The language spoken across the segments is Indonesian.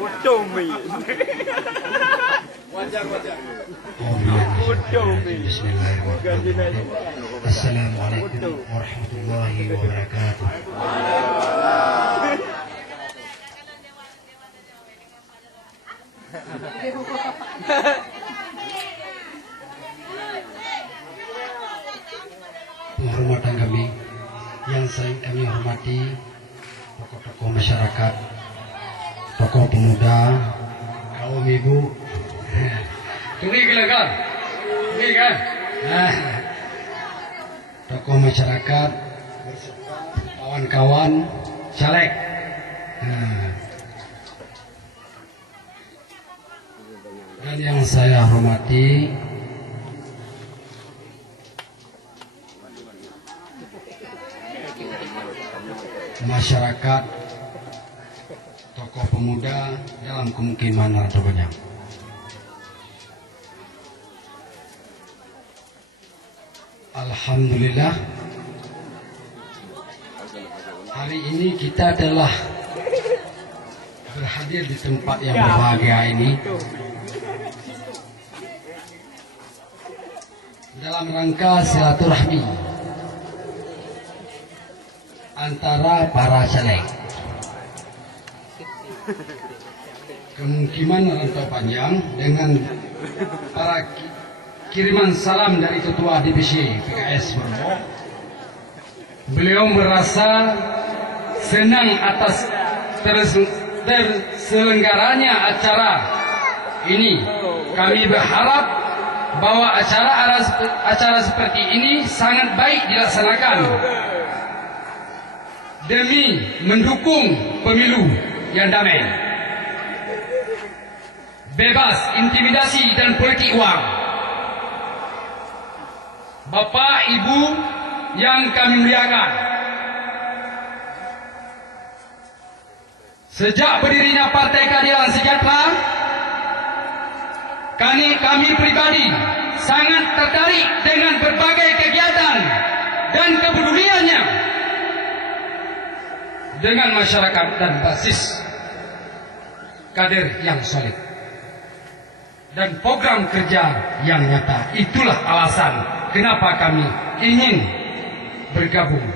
Utomi. Wajah. Utomi. Bismillahirrahmanirrahim. Assalamualaikum warahmatullahi wabarakatuh. Penghormatan kami yang kami hormati, tokoh-tokoh masyarakat, tokoh pemuda, kaum ibu. Tunggu kan? Nah, tokoh masyarakat, kawan-kawan, caleg. Dan yang saya hormati, masyarakat, tokoh pemuda dalam kemungkinan atau banyak. Alhamdulillah, hari ini kita telah berhadir di tempat yang berbahagia ini dalam rangka silaturahmi antara para caleg. Kemungkinan rantau panjang dengan para kiriman salam dari Ketua DPC PKS Borneo. Beliau merasa senang atas terselenggaranya acara ini. Kami berharap bahwa acara seperti ini sangat baik dilaksanakan demi mendukung pemilu yang damai, bebas intimidasi dan politik uang. Bapak, Ibu yang kami muliakan, sejak berdirinya Partai Keadilan Sejahtera, kami pribadi sangat tertarik dengan berbagai kegiatan dan kepeduliannya dengan masyarakat dan basis kader yang solid dan program kerja yang nyata. Itulah alasan kenapa kami ingin bergabung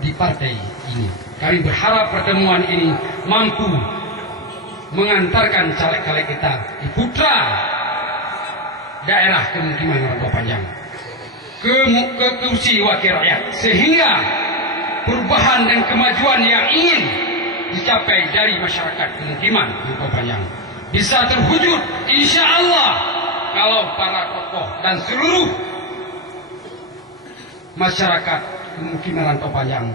di partai ini. Kami berharap pertemuan ini mampu mengantarkan caleg-caleg kita di putra daerah kemungkinan rantau panjang ke kursi wakil rakyat, sehingga perubahan dan kemajuan yang ingin dicapai dari masyarakat kemungkinan rantau panjang bisa terwujud, insya Allah, kalau para tokoh dan seluruh masyarakat kemungkinan rantau panjang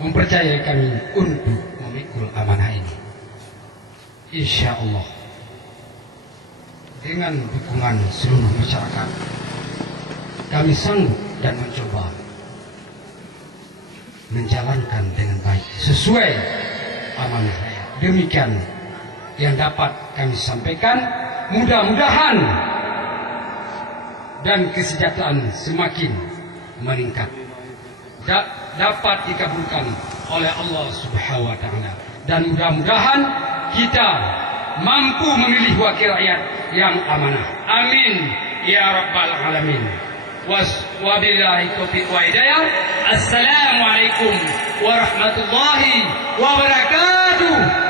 mempercayai kami untuk memikul amanah ini. Insya Allah, dengan dukungan seluruh masyarakat, kami sanggup dan mencoba menjalankan dengan baik sesuai amanah rakyat. Demikian yang dapat kami sampaikan. Mudah-mudahan dan kesejahteraan semakin meningkat, dapat dikabulkan oleh Allah Subhanahu wa Ta'ala, dan mudah-mudahan kita mampu memilih wakil rakyat yang amanah. Amin ya rabbal alamin. Wabillahi taufiq wa hidayah. Assalamualaikum warahmatullahi wabarakatuh.